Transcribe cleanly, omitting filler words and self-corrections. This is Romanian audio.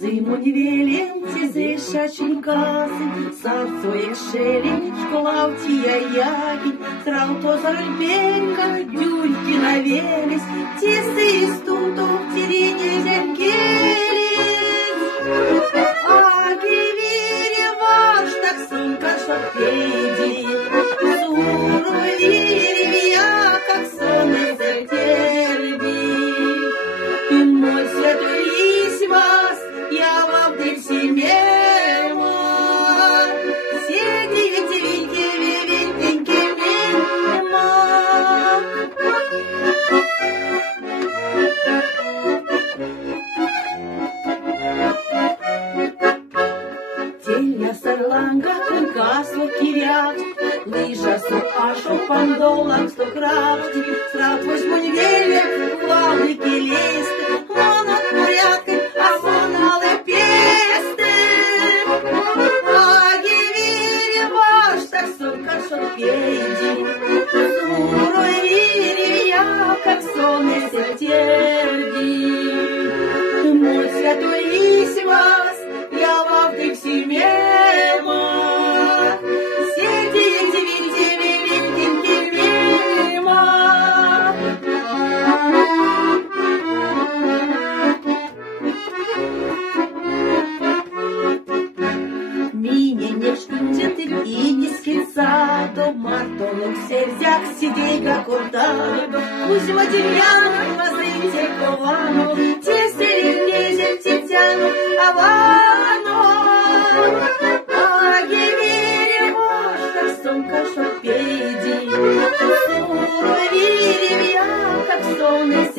Zimul nivelem, zezešačin kasin, sarco je šelin, školavcija jakin, trauto zaralbenka, дюльки навелись, тесты из тутов, тирине зеркелись. А гивире ваш, так сумка шапеди, суру виревия, как сон из терби. И мой святой Исмас, я вам ты всемема, все девяти веньки мимо. Телья сарланга, кункасло кирят, лыжа су ашу пандолам сто крапти, страт возьму невелек, главный келест, лона порядка, а сон але песты. А гивире ваш, так сумка шопейди, суру виревия, как сон из терди. Мой святой Исмас, я вам ты всемема, все девяти веньки мимо. Mine neștiințătări, ini schițată, martolog serzeac, sideiga cortado, uzi material, vazăințe covano, tesele neze, țețeanu, avano. A gevere moșta, sonca șopedi, sură virevia, как сон из